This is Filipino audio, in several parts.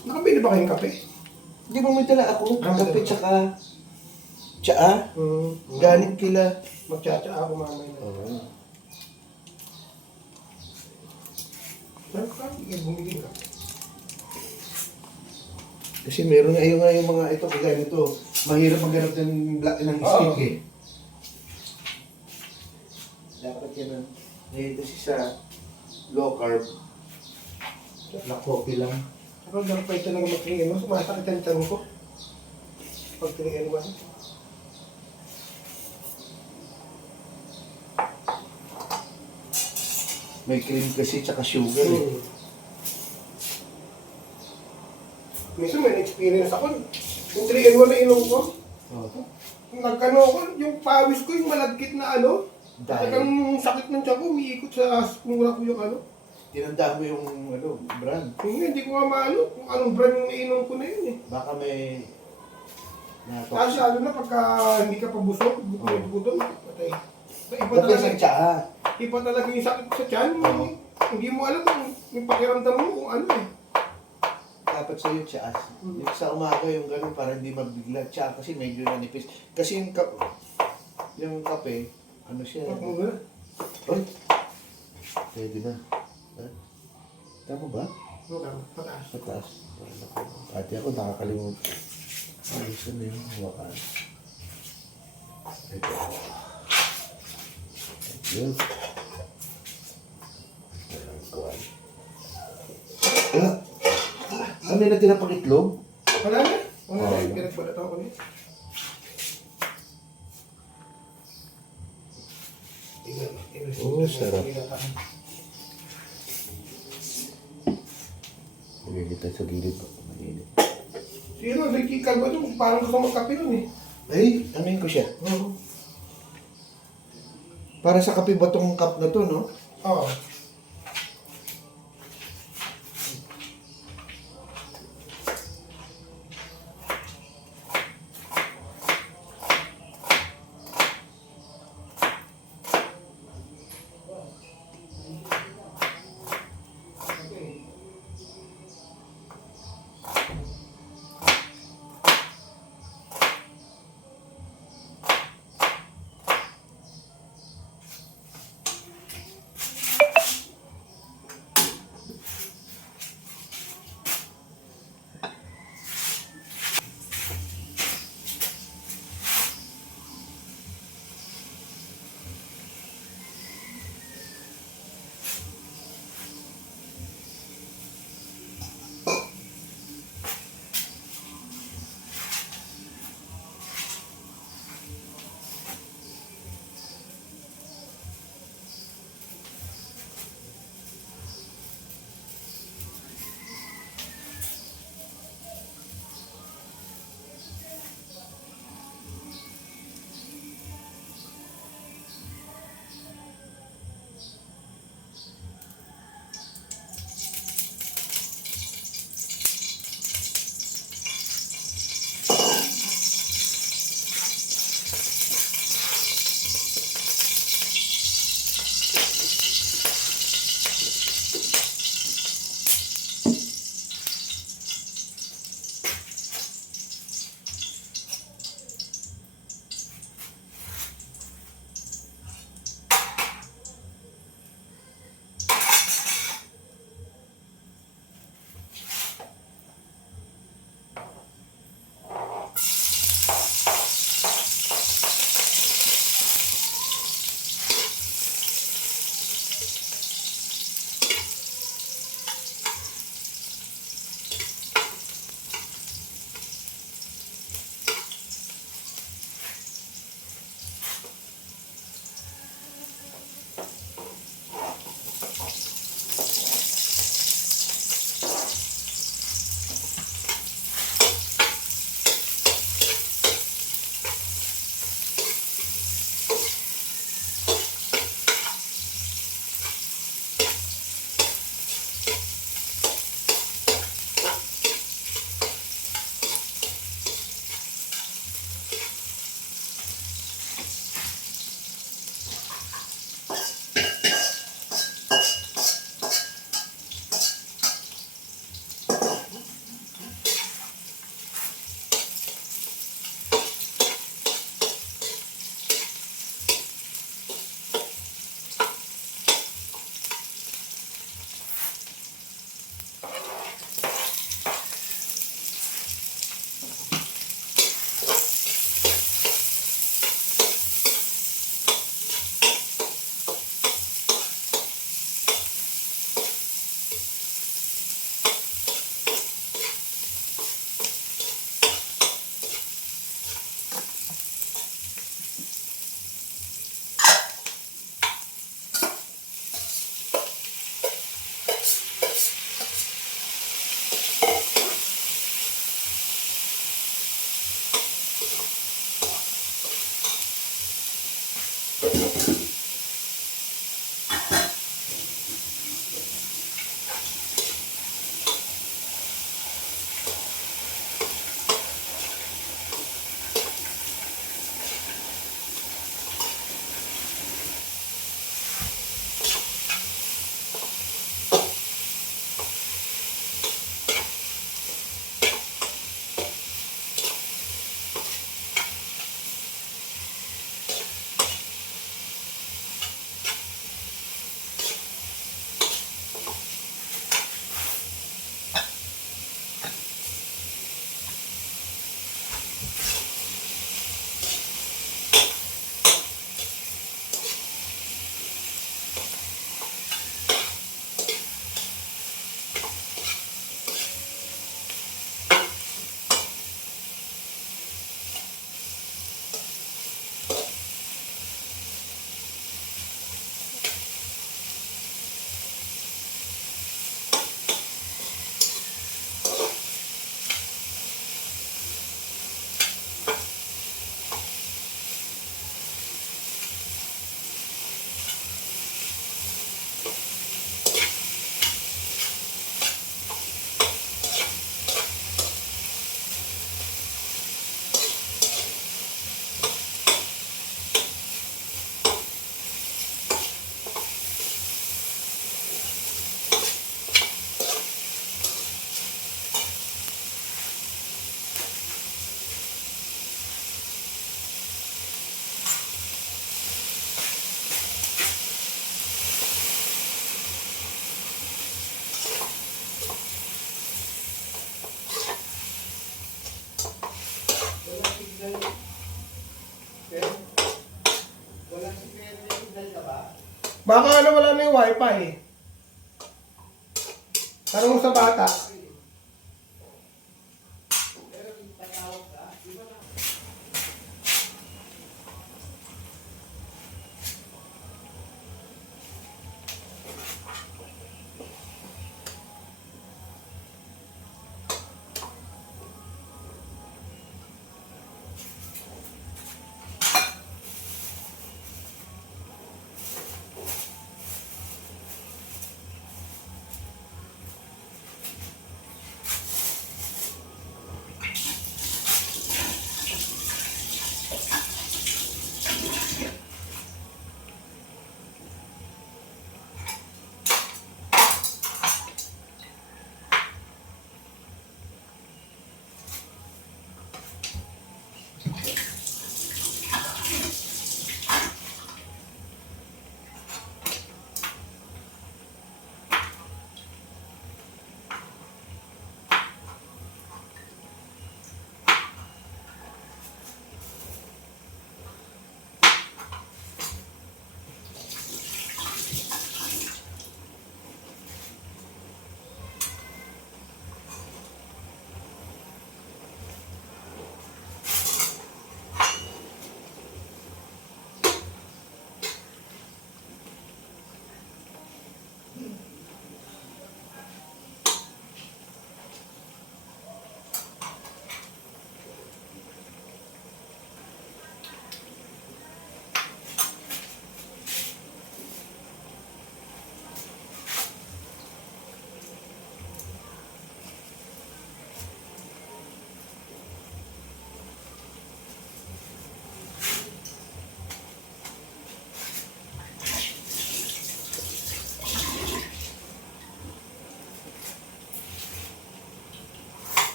Nakabili ba kayong kape? Hindi mo may dala ako. Ah, Kape may dala. tsaka tsaa. Galing kila. Magtsatsa ako mamaya. Oo. Saan ka? Bumili ka. Kasi meron nga yung mga ito, kagaya nito. Mahirap maghanap ng stick eh. Dapat yan ang ngayon kasi sa low carb. Black coffee lang. Saka lang pa ito lang mag-3-in-1. Sumasakit ang tiyan ko. Pag 3-in-1. May cream kasi tsaka sugar eh. Minsan may experience ako. Yung 3-in-1 na inom ko. Oh. Nagkano ako, yung pawis ko, yung malagkit na ano. Talagang sakit ng tiyan ko, umiikot sa mura ko yung ano. Tinandaan mo yung brand. Hindi ko nga maano kung anong brand yung nainom ko na yun eh. Baka may Kasi lalo na pagka hindi ka pa busog, buto na patay. Iba Dapat talaga, sa tsaa. iba talaga yung sakit sa tiyan. Oo. Hindi mo alam kung yung pakiramdam mo kung ano eh. Dapat sa'yo tsaa. Yung sa umaga yung gano'n para hindi mabigla. Tsaa kasi medyo nanipis. Kasi yung kape, ano siya? Huwag mo na. Oy! Pwede na. Ha? Tama ba? Pataas. Mataas. Pati ako nakakalimut. Ayusin na yung hawakan. Ito. Yun. Walang kuwan. May natira pang itlog? Wala na. Wala na. Wala. Pinagbalatan ko na yun. Oo, sarap. Lagay kita sa gilid ko. Mainit. Sino? Nagkikal ba ito? Parang gusto magkape nun eh. Ay, amin ko siya. Oo. Para sa kape ba tong cup na to, no? Oo. Baka wala na yung wifi eh. Tanong mo sa bata.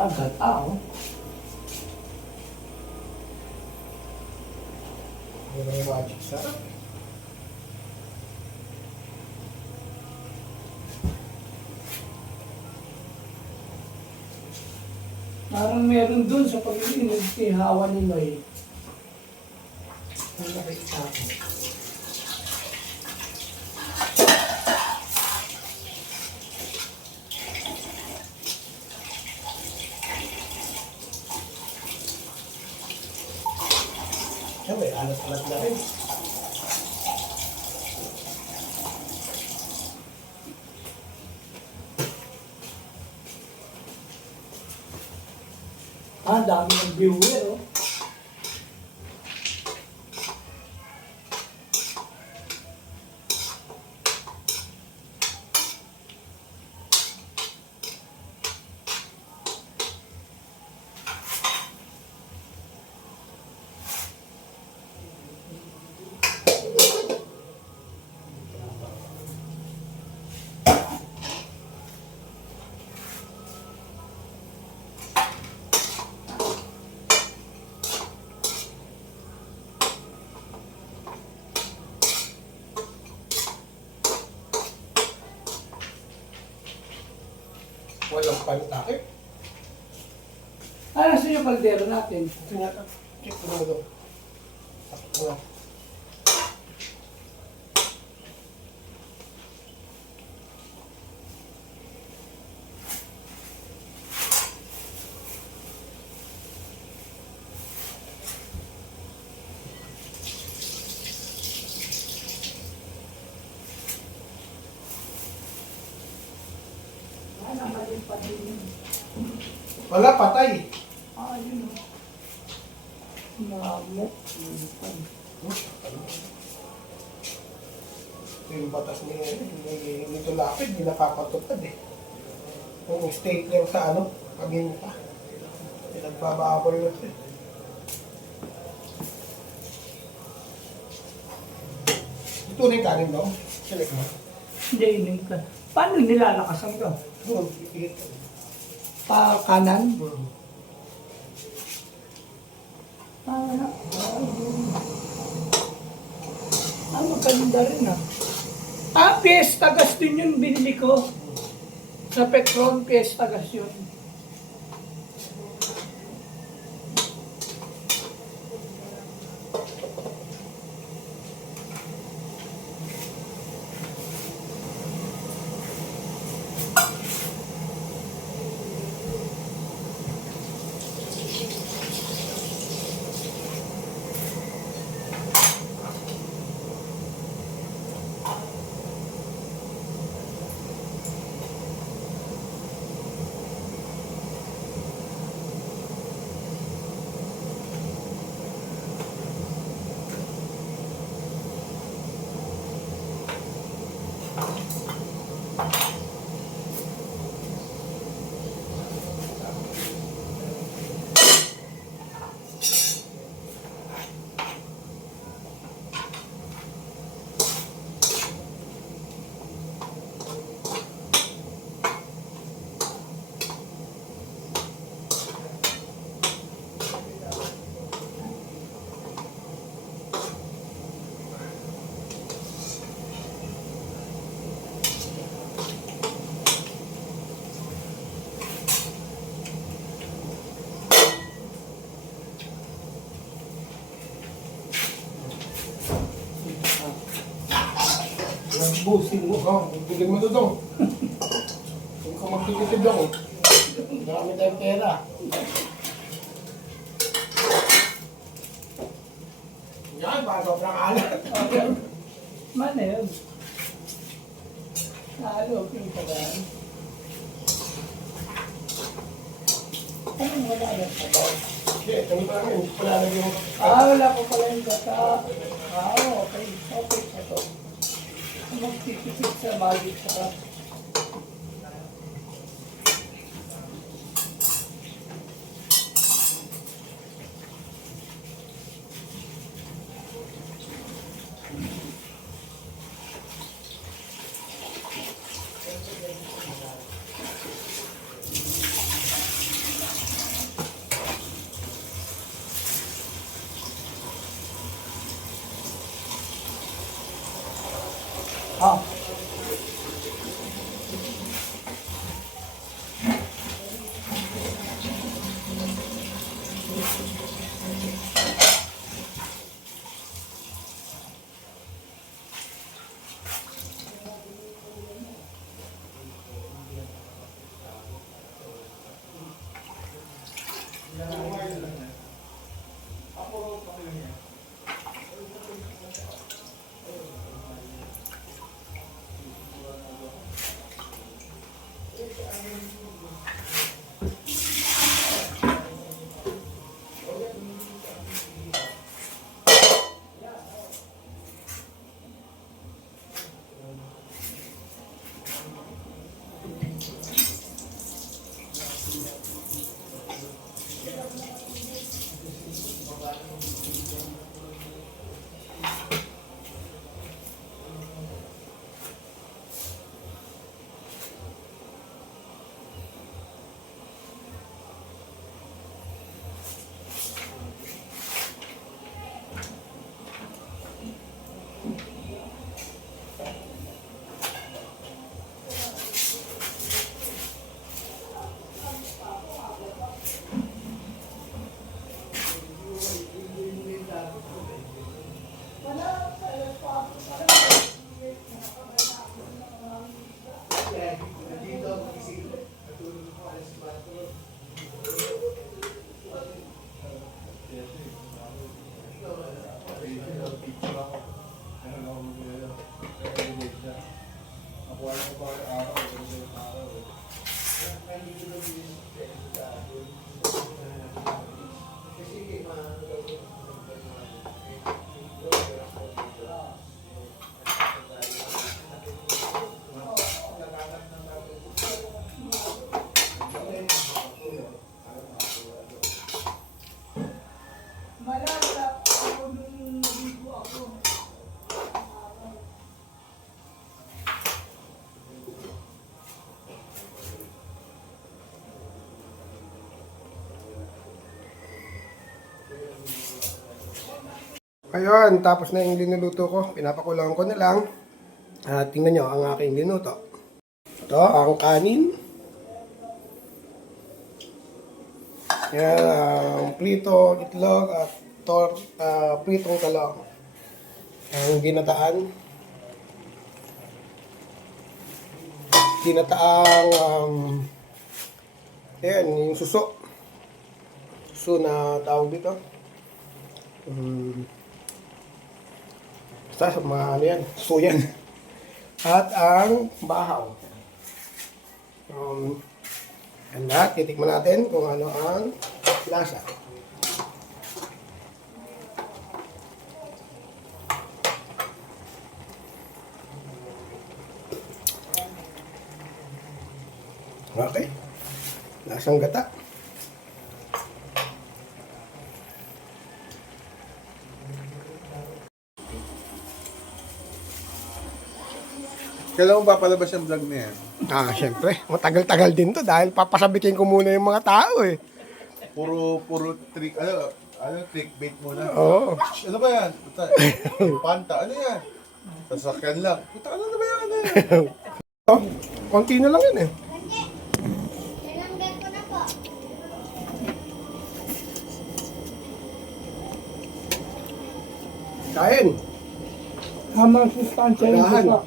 Gata, oh. Yan ang magic sarap. Parang meron dun sa pag-iinag kay Hawa ni May. Ang nakikita ko. Siya may alat-alat na rin. Dami ng viewer, oh. Walang pantakip. Ano sa yung kaldero natin? Ito nga, check ko na doon. Takpo na. Wala, mali pa din. Wala, patay. Ah, yun o. Mamok. Ito yung batas nito lapid, hindi nakapatupad eh. Yung stapler sa ano, paginta. Pinagbababol na ito eh. Ito rin kanin daw. Select mo. Hindi, hindi ka. Paano nilalakasan ka? Doon, pipigit. Pa kanan? Maganda rin ah. Fiesta gas din yung binili ko. Sa Petron, Fiesta gas yun. Busin mo ka. Bigyan mo doon. Kung ka magtitipid ako, marami tayong pera. Yan, para sobrang alat. Mana yun? Nalo, yung tagaan. Anong wala yan? Hindi, ito pa lang yun. Wala na yung... Wala ko pala yung gata. Okay. Okay sa to. Magtitipid sa magic sa Ayun, tapos na yung linuluto ko. Pinapakulangan ko na lang. At tingnan nyo ang aking linuto. Ito, ang kanin. Yan, ang prito, itlog, at pritong talong. Ang ginataan. Ginataang, ayan, yung suso. Suso na tawag dito. Basta sa mga ano yan, suso yan. At ang bahaw. And lahat, titikman natin kung ano ang lasa. Okay. Lasang gata. Kailan mo papalabas yung vlog na yan? Syempre. Matagal-tagal din to dahil papasabitin ko muna yung mga tao eh. Puro trick, clickbait muna. Oo. Ano ba yan? Puta, panta, ano yan? Sasakyan lang. Puta, ano na ba yan? Oh, konti na lang yun eh. Nalanggan ko na po. Kain. Tamang sustansya yung Dahan. suka.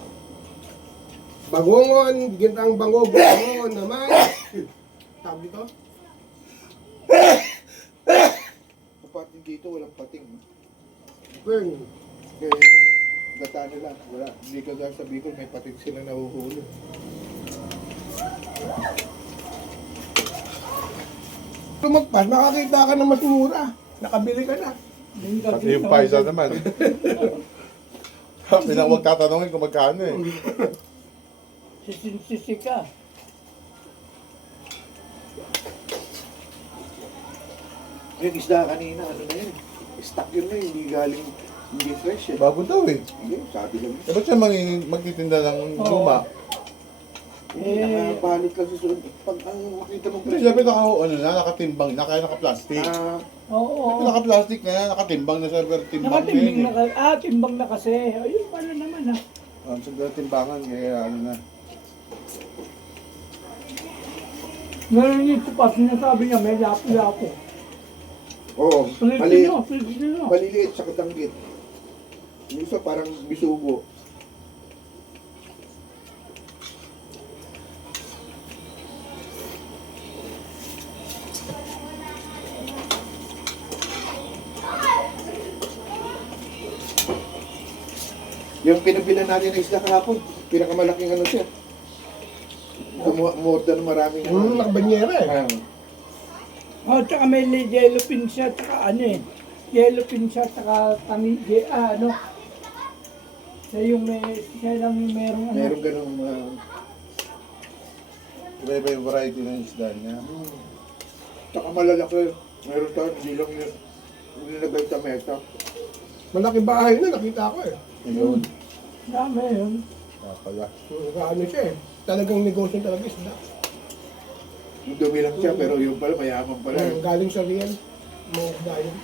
Bangongon, gintang bango, bangongon naman. Sabi ko. Kapatid dito, walang pating. Burn. Kaya gata nila, wala. Hindi ka gaya sa Bicol, may pating sila nahuhuli. Tumagpas, makakita ka na mas mura. Nakabili ka na. Pati yung paisa naman. Pinang huwag tatanungin kung magkano eh. Sisi ka. Yung isda kanina, ano na yun? Stock yun na, hindi galing, hindi fresh eh. Bago daw eh. Hindi, sabi lang. Eh, ba't siya magtitinda ng luma? Hindi, nakabalot lang sa sunod. Pag ang makita mong Hindi, fresh. siyempre nakatimbang na, kaya naka-plastic. Oo. Naka-plastic na yan, nakatimbang na siyempre, timbang na yun Nakatimbang eh. na timbang na kasi. Ayun, paano naman ah. Siyempre timbangan, kaya ano na. Ngayon yung pa, sinasabi niya may lapo-lapo. Oo, Pilipino, Pilipino. maliliit sa katanggit. Yung isa parang bisugo. Yung pinabilan natin ng isda kahapon, pinakamalaking ano siya. More than maraming Nakabanyera eh. Oh, tsaka may yellow pin siya, tsaka ano eh. Yellow pin siya, tsaka ano. Siya yung siya lang yung merong ano. Meron ganong Iba-iba yung variety ng isda niya. tsaka malalaki. Meron tayo, hindi lang yun. Nilagay sa mesa. Malaki bahay na, nakita ko eh. Ayun. Dami yun. Pala. Ano siya eh. Talagang negosyo talaga isda. Dumi lang siya, pero yung pala, mayaman pala. Galing sa real. Mga isda yun.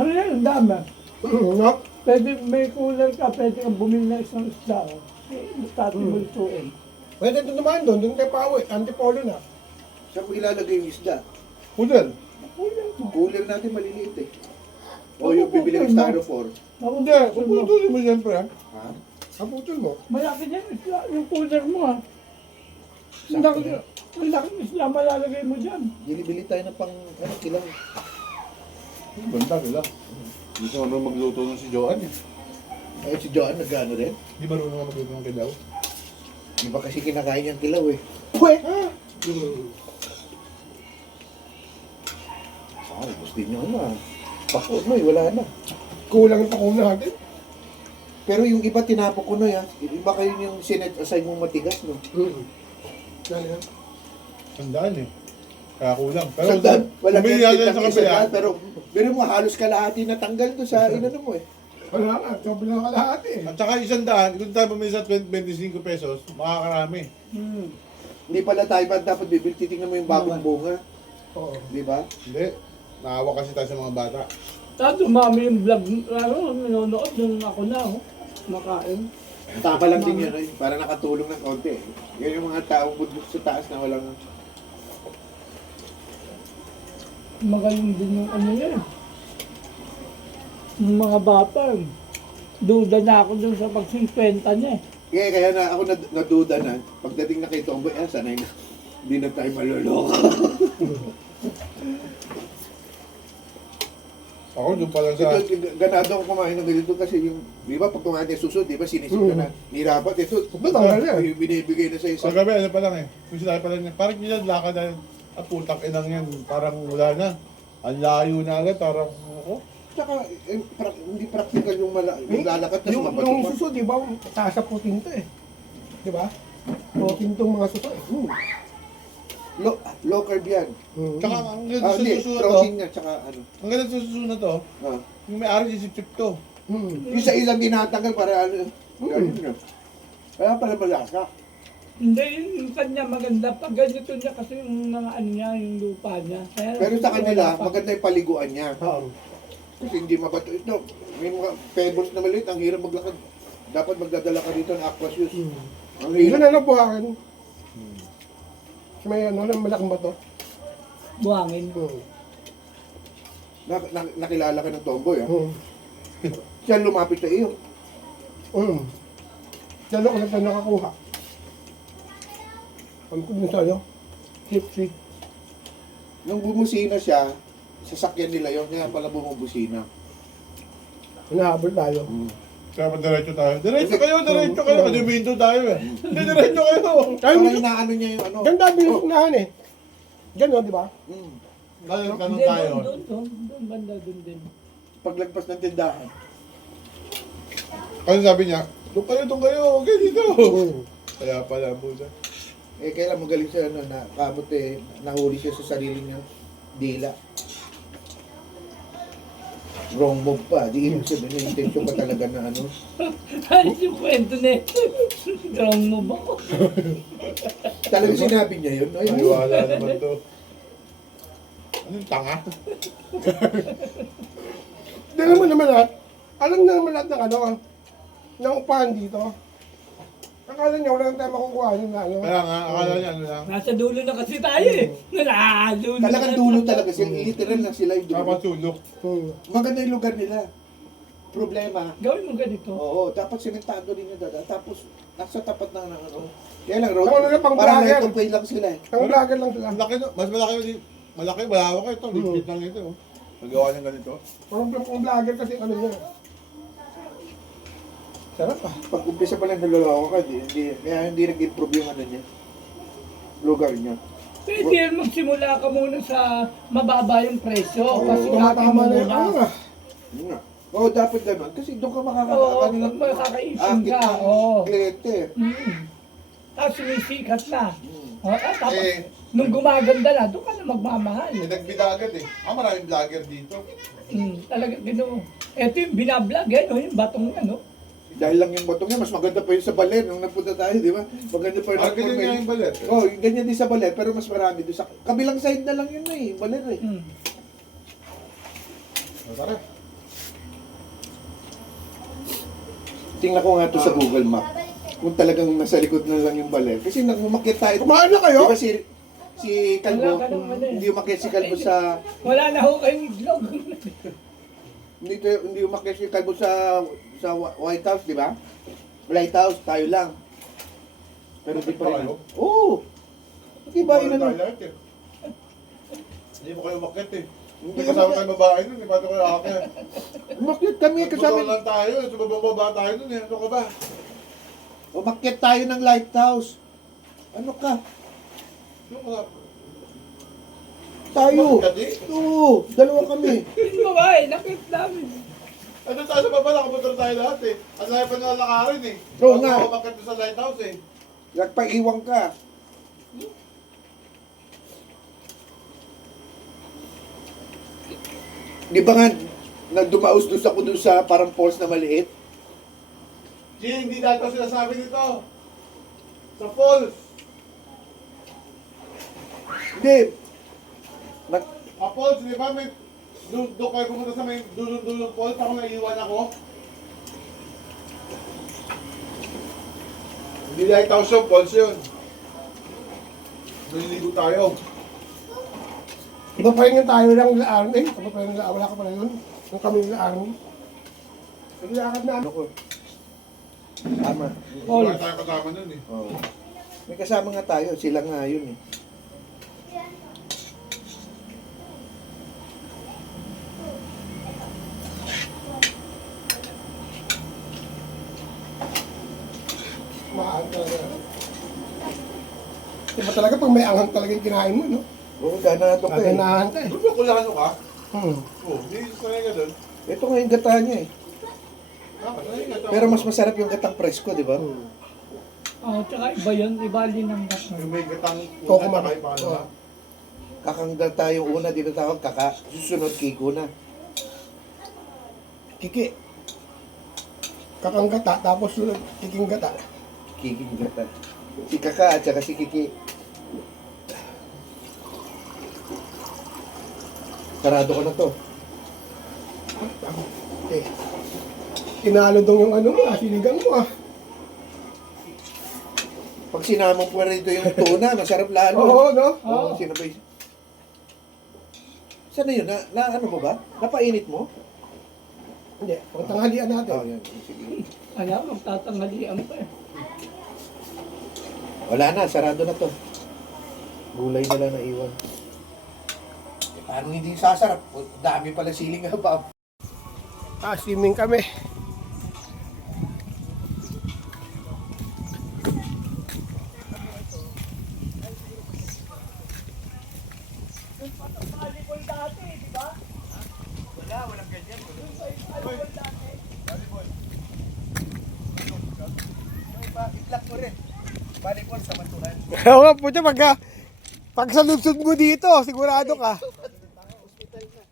Ano yan, ang dami. No? Pwede, may cooler ka, pwede kang bumili ng isang isda. Oh. Tatimultuin. Pwede ito naman doon tayo pauwi. Antipolo na. Saan ko ilalagay yung isda? Pudel. Cooler mo. Cooler natin maliliit eh. O yung bibili ng styrofoam. Hindi, puputulin mo siyempre ah. Ha? Ang putol mo. Malaki yan, isla, yung cooler mo ah. Ang laki, ang laki ng isla malalagay mo dyan. Bili tayo ng pang, ano, kilang. Banda sila. Hindi ko ano magluto ng si Joan eh. Ay, si Joan, nag-ano rin. Di ba marunong magluto ng kilaw? Di ba kasi kinakain niyang kilaw eh. Pwe! Gusto nyo ano ah. Paso, no, wala na. Kulang pa kung natin. Pero yung iba tinapok ko no yan. Iba kayo yung sinet aside mong matigas no. Ano yan? Sandaan eh. Kaya kulang. Pero Sandaan, wala bumili kang natin sa kitang kabila. isa, pero mo halos kalahati na tanggal to sa inano mo eh. Wala nga. Sobrang na kalahati eh. At saka 100, kung tayo bumili sa 25 pesos, makakarami. Hindi pala tayo ba dapat bibili, titingnan mo yung bagong bunga. Oo. Di ba? Hindi. Naawa kasi tayo sa mga bata. Tapos umami yung vlog, nanonood nung ako na, makain. Tama lang din yun, para nakatulong ng konti. Yan yung mga taong budbud sa taas na walang... Magaling din yung ano yun. Yung mga bata, duda na ako dun sa pag-50 niya. Kaya na ako naduda na, pagdating na kay Tomboy, sanay na. Hindi na tayo maluloko. Ako doon pa lang sa... Ganado ako kumain ng ganito kasi yung, di ba pag kumain ng suso, di ba sinisip ka na, nirapat ito. Tama na yan. Yung binibigay na sa isa. Paggabi, ano pa lang eh. Kung sinabi pa lang niya, parang nilalakad na at putak inang yan. Parang wala na. Ang layo na agad, parang ako. Tsaka, hindi practical yung lalakad kasi Yung mabato pa. suso, di ba, sasaputin to eh. Di ba? Protein tong mga suso eh. Low carb yan. Tsaka ang ganda sa Hindi, suso na to, protein nga, tsaka ano. ang ganda sa suso na to, Ah. yung may-ari isip-chip to. Yung sa ilang tinatanggal para ano. Ganun nga. Kaya pala malasa. Hindi, yung kanya maganda. Pag ganito niya kasi yung mga ano niya, yung lupa niya. Kaya, Pero sa kanila, wala pa. maganda yung paliguan niya. Oo. Kasi hindi mabato ito. May mga pebbles na maliit, ang hirap maglakad. Dapat magdadala ka dito ng aqua shoes. Ang Yun hirap. na lang po akin. May ano, malaking bato. Buhangin. Nakilala ka ng tomboy, ha? Mm. Siya lumapit sa iyo. Diyan ako na nakakuha. Ang kung sa'yo, tipsy. Nung bumusina siya, sasakyan nila yun, kaya pala bumubusina. Hinahabol tayo. Kaya pa diretso tayo. Diretso kayo. Kadiminto tayo eh. Hindi, diretso kayo. Kaya inaano niya yung ano. Ganda binusunahan eh. Diyan o, di ba? Ganun Hindi, tayo. doon, banda doon din. Paglagpas ng tindahan. Kasi sabi niya, doon kayo. Okay, dito. Kaya pala, Buddha. Kailan magaling siya, ano, na kamot nahuli siya sa sarili niya dila. Wrong move pa. Di ibig sabihin, may intention pa talaga na ano. Ano yung kwento na yun? Drone mo ba? Talagang sinabi niya yun. Ay, Maniwala naman to. Anong tanga? Tignan mo naman lahat. Alam na naman lahat ng ano, ng upahan dito. Akala niya wala nang tayo makukuha yun na ano. Kaya nga, akala niya ano lang. Nasa dulo na kasi tayo eh. Naladulo na. talagang dulo talaga sila. Literal lang sila yung dulo. Dapat sulok. Maganda yung lugar nila. Problema, Gawin mo ganito. oo, dapat simentado rin yung dada. Tapos, nasa tapat ng ano. Kaya lang, road. Ako na lang pang Parang vlogger. right of way lang sila eh. Ang vlogger lang sila. Ang laki, no? Mas malaki, malawak ito. Lipit lang ito. Oh. Nagawa niya ganito. Parang pang vlogger kasi ano niya. Sarap ah. Pag umpisa pa lang naloloko ka, kaya hindi nag-improve yung ano niya. Lugar niya. Pwede yan magsimula ka muna sa mababa yung presyo. Kasi Tumatama na yung muna. ano ah. Yun nga. Oo, dapat ganun. Kasi doon ka Oo, makakakano lang. makakaisip ka. Oo. Kliyente. Tapos sumisikat na. Hmm. Tapos, Eh. nung gumaganda na, doon ka na magmamahal. Nagbida agad eh. Maraming vlogger dito. Talaga, gano'n. Ito yung binablog, yung batong ano. Dahil lang yung botong niya, mas maganda pa yun sa baler. Nung napunta tayo, di ba? Maganda pa Ah, ganyan nga yung baler. Oo, ganyan din sa baler, pero mas marami doon sa kabilang side na lang yun eh, baler eh. Tara. Tingnan ko nga to sa Google Map. Kung talagang nasa likod na lang yung baler. Kasi nang umakyat tayo. Kumain na kayo? Di ba si Kalbo, Wala ka naman eh. hindi umakyat si Kalbo sa Wala na ho kayong iglog. hindi umakyat si Kalbo sa White House, di ba? White House, tayo lang. Pero di pa rin. Tayo? Oo. Di ba yun ano? Hindi mo kayo umakyat eh. Hindi Hindi kasama tayo babae nun, eh. Paano kayo aakyat? Umakyat kami Motor kasama. lang tayo, sumababa tayo nun eh. Ano ka ba? Umakyat tayo ng lighthouse. Ano ka? Ano ka? Tayo. Umakyat eh? Oo, dalawa kami. Yung babae, nakit namin. Ano tayo sa baba, nakamotor tayo lahat eh. Ang lahat pa nalakarin eh. Oo Bago nga. ako umakyat doon sa lighthouse eh. Nagpaiwang ka. Di ba nga, na dumaos doon ako doon sa parang falls na maliit? Hindi dahil pa sinasabi nito. Sa falls. Hindi. Nag, Falls, di ba may Doon kayo pumunta sa may dulong-dulong falls, ako naiiwan ako. Hindi lighthouse yung falls yun. Naliligo tayo. Iba pa rin tayo lang laaran eh. Iba pa rin laaran. Wala ka pala yun. Yung kami laaran. Naglakad na. Ano ko? Tama. Wala tayo kasama nun eh. Oo. May kasama nga tayo. Sila nga yun eh. Mahal talaga. Iba talaga pag may anghang talaga yung kinain mo, no? Oo, ganado ko eh. Gaganahan ka eh. Doon ba kulano ka? Hmm. Oo, hindi sanay ka doon. Ito nga yung gata niya eh. Sanay ka. Pero mas masarap yung gatang presko, di ba? Oh, tsaka iba yun, iba linang gat. Yung may gatang Coco una, Mama. tsaka iba, ano Oo. ba? Kakang gata yung una, dito tawag kaka. Susunod kiko na. Kiki. Kakang gata, tapos sunod kiking gata. Kiking gata. Si kaka at saka si kiki. Sarado ko na to. Okay. Tinalo dong yung ano mo, sinigang mo ah. Pag sinamang po rito yung tuna, masarap lalo. Oo, no? Oo, sino ba yun? Saan na yun? Ano mo ba? Napainit mo? Hindi, pang tanghalian natin. Oo, yan. Sige. Kaya magtatanghalian pa eh. Wala na, sarado na to. Gulay na lang na iwan. Eh, paano hindi sasarap? O, dami pala siling nga ba? Swimming kami. Itlak mo rin. Volleyball sa maturan. Oo nga po dyan, pag sa lunsod mo dito, sigurado ka. Hospital na.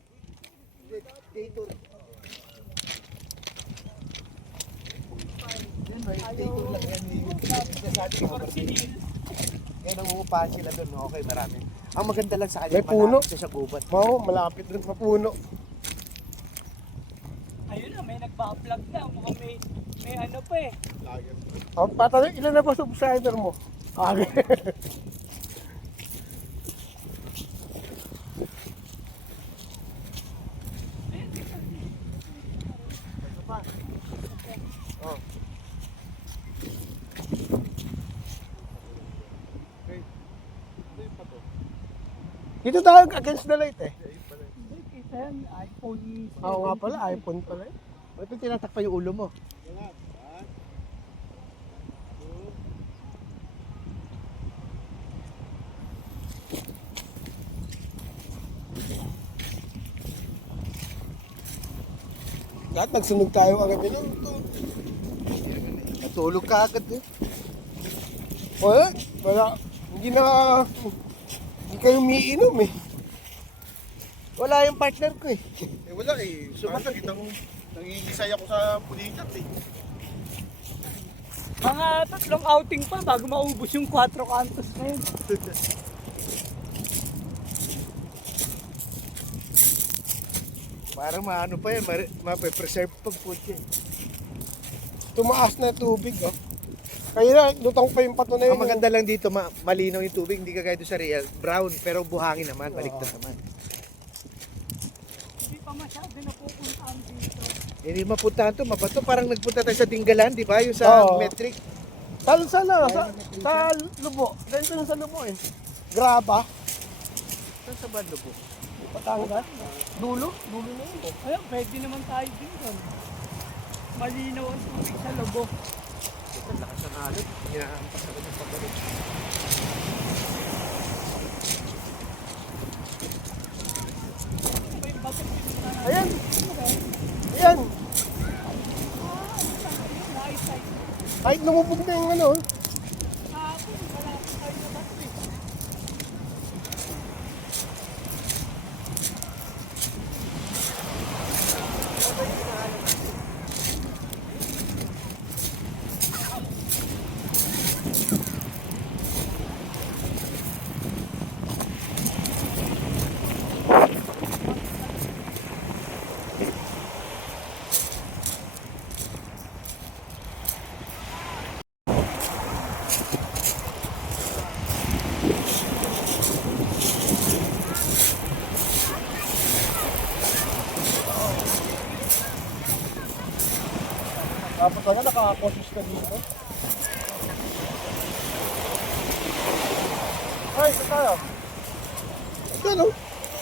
Dayton. Dayton lang yan. Yan ang uupahan sila doon. Okay, marami. Ang maganda lang sa kanya, May puno. malapit siya sa gubat. Oo, malapit rin sa puno. Ayun na, may nagpa-vlog na. Mukhang may ano pa eh. Patanong, ilan na ba subscriber mo? Okay. Dito tayo against the light eh. Kita yan, iPhone. Oo nga pala, iPhone pala eh. Ba't tinatakpa yung ulo mo? Lahat nagsunog tayo agad yun. Natulog ka agad eh. Wala. Hindi kayo umiinom eh. Wala yung partner ko eh. Eh wala eh. Sumakit ang nangingisay ako sa pulikat eh. Mga 3 outing pa bago maubos yung 4 kantos na yun. Parang maano pa yan, mape-preserve pag food yan. Tumaas na tubig oh. Kaya na, lutang pa yung pato na yun. Ang maganda lang dito, malinaw yung tubig, hindi kagaya doon sa real. Brown, pero buhangin naman, baliktad naman. Hindi pa masyado napupuntaan dito. Hindi mapuntahan to, mabato. Parang nagpunta tayo sa Dinggalan, di ba? Yung sa Oo. metric. Sa Lubo. Ganito na sa Lubo eh. Graba. Saan sa bando po? Patangas. Dulo na yun. Kaya pwede naman tayo din doon. Malinaw ang tubig sa lobo. Ito, lakas ng alot. Hinahampas ako ng pabalik. May bato pinuntahan. Ayan. Ayan. Kahit lumubog na yung ano. Kahapon, malapit tayo na bato eh. ka na, naka-focus ka dito. Ay, ito tayo. Ito, no?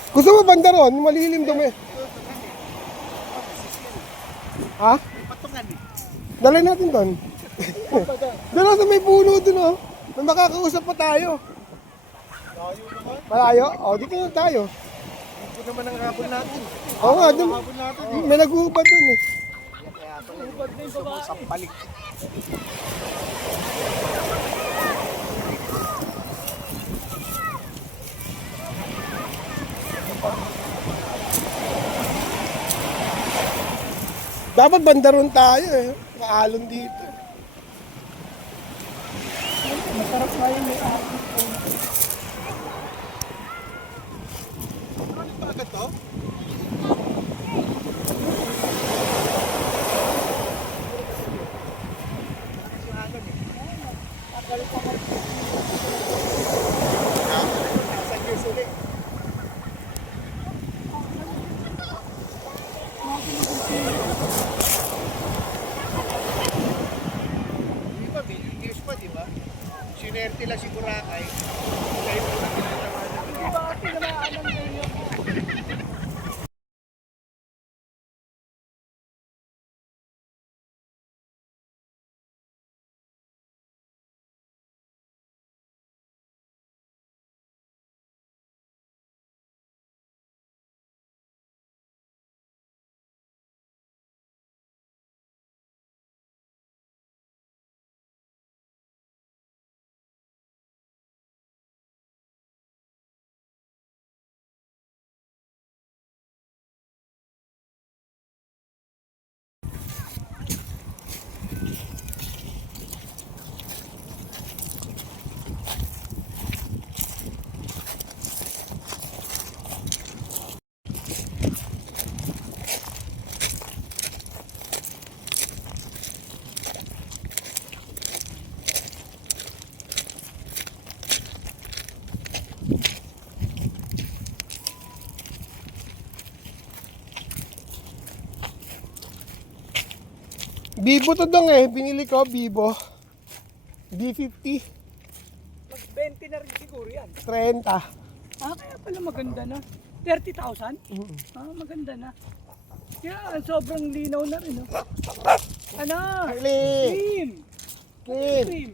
Gusto mo banda ron? Malilim dumi. Ha? Patungan eh. Dalay natin doon. Doon sa may puno doon, oh. May makakausap pa tayo. Malayo? O, dito na tayo. Ito naman ang hapon natin. Oo nga, doon. May nag-uubad doon eh. Sampalik. Dapat banda ron tayo eh. Maalon dito. Masarap nga yung may artist ko. Agad to? Di ba, million years pa, di ba? Sinerte lang si Boracay. Kaya mo na pinatamaan ng Vivo to dong eh. Binili ko, Vivo. B50. Mag-20 na rin siguro yan. 30. Kaya pala maganda na. 30,000? Ah, maganda na. Kaya sobrang linaw na rin. Oh. Ano? Clean. Cream! Clean. Cream!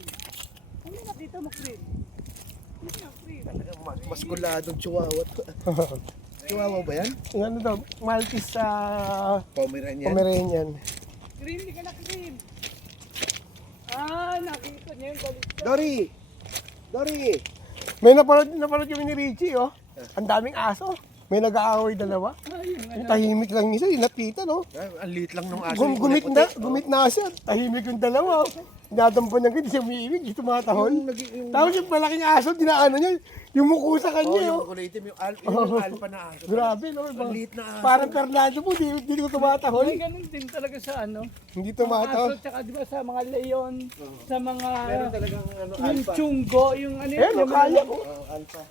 Ano na dito mo cream? Ano na cream? Maskuladong chihuahua to. Chihuahua ba yan? Yung ano daw, Maltese sa Pomeranian. Pomeranian. Cream, di ka na cream. Ah, nakita niya yung balik. Dory! Dory! May napanood kami ni Richie, oh. Ang daming aso. May nag-aaway dalawa. Yung tahimik lang isa, inatita, no? Ang liit lang nung aso. Gumit na siya. Tahimik yung dalawa. Nadampan niya, hindi siya umiibig, hindi tumatahon. Tapos yung malaking aso, dinaano niya, yung muko sa kanya, yung oh. kulay itim, yung alpha na aso. Grabe, no? Ang liit na aso. Parang Fernando po, hindi ko tumatahon. Ay, ganun din talaga sa ano. Hindi Mga tumatahon. aso, tsaka di ba sa mga leon, sa mga Meron talagang ano, yung alpha. chunggo, yung ano Eh, no, kaya ko. Alpha.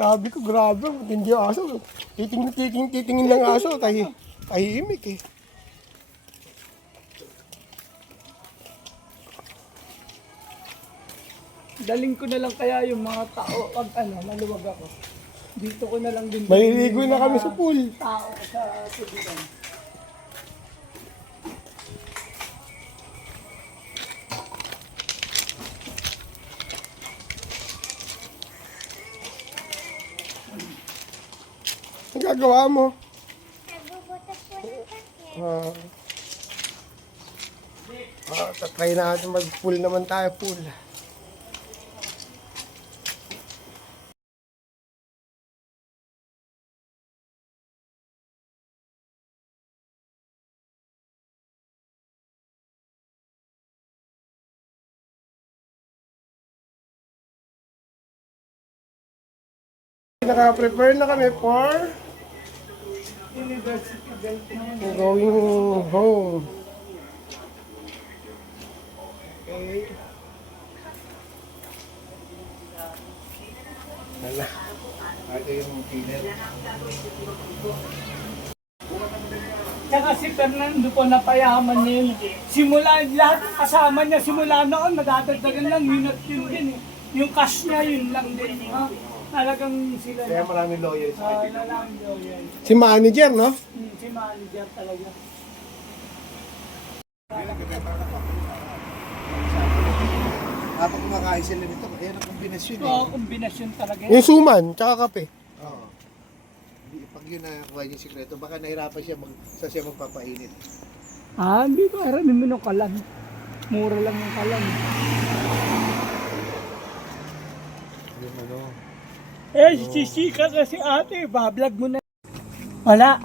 Sabi ko, grabe, hindi yung aso. Titingin lang aso, tahimik eh. Daling ko na lang kaya yung mga tao, pag ano, maluwag ako. Dito ko na lang din. Maliligo yung na kami mga sa pool. Tao sa tubigan. Ang gagawa mo? Nagbubutas po ng kakit. Tatry natin mag-pool naman tayo, pool. Naka-prepare na kami for going home. Okay. Hala. Ito yung tiner. Tsaka si Fernando po napayaman niya yun. Simula, lahat ng kasama niya, simula noon, madadagdagan lang, yun at yun din eh. Yung cash niya, yun lang din. Ha? Talagang sila Kaya na. maraming lawyers. Lang yun. Si manager, no? Si manager talaga. Habang kumakain sila nito, ayan ang kombinasyon eh. Oo, kombinasyon talaga yan. Yung suman, tsaka kape. Oo. Pag yun nakuha niya yung sikreto, baka nahirapan siya sa siya magpapainit. Ah, hindi ko aramin mo ng kalan. Mura lang yung kalan. Yung ano, Eh, sisika kasi ate, bablog mo na. Wala.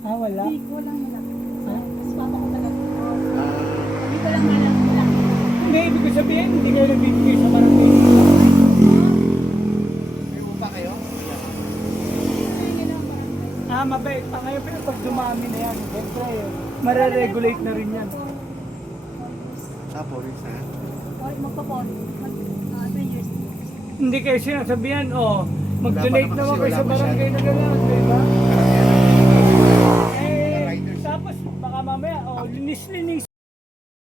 Ah, wala. Hindi ko lang nila. Mas papa ko talaga. ah, Hindi ko lang alam nila. Hindi, ibig ko sabihin, hindi kayo nabibigay sa barangay. may upa kayo? Ah, mabait pa ngayon, pero pag dumami na yan, siyempre, mare-regulate na rin yan. Foreign na. Magpapon. 3 years. Hindi kayo sinasabihan, oh, mag-donate Wala pa naman naman kasi, kayo sa wala barangay na gano'n, di ba? Karamihan. Eh, Riders. tapos baka mamaya, oh, linis-linis.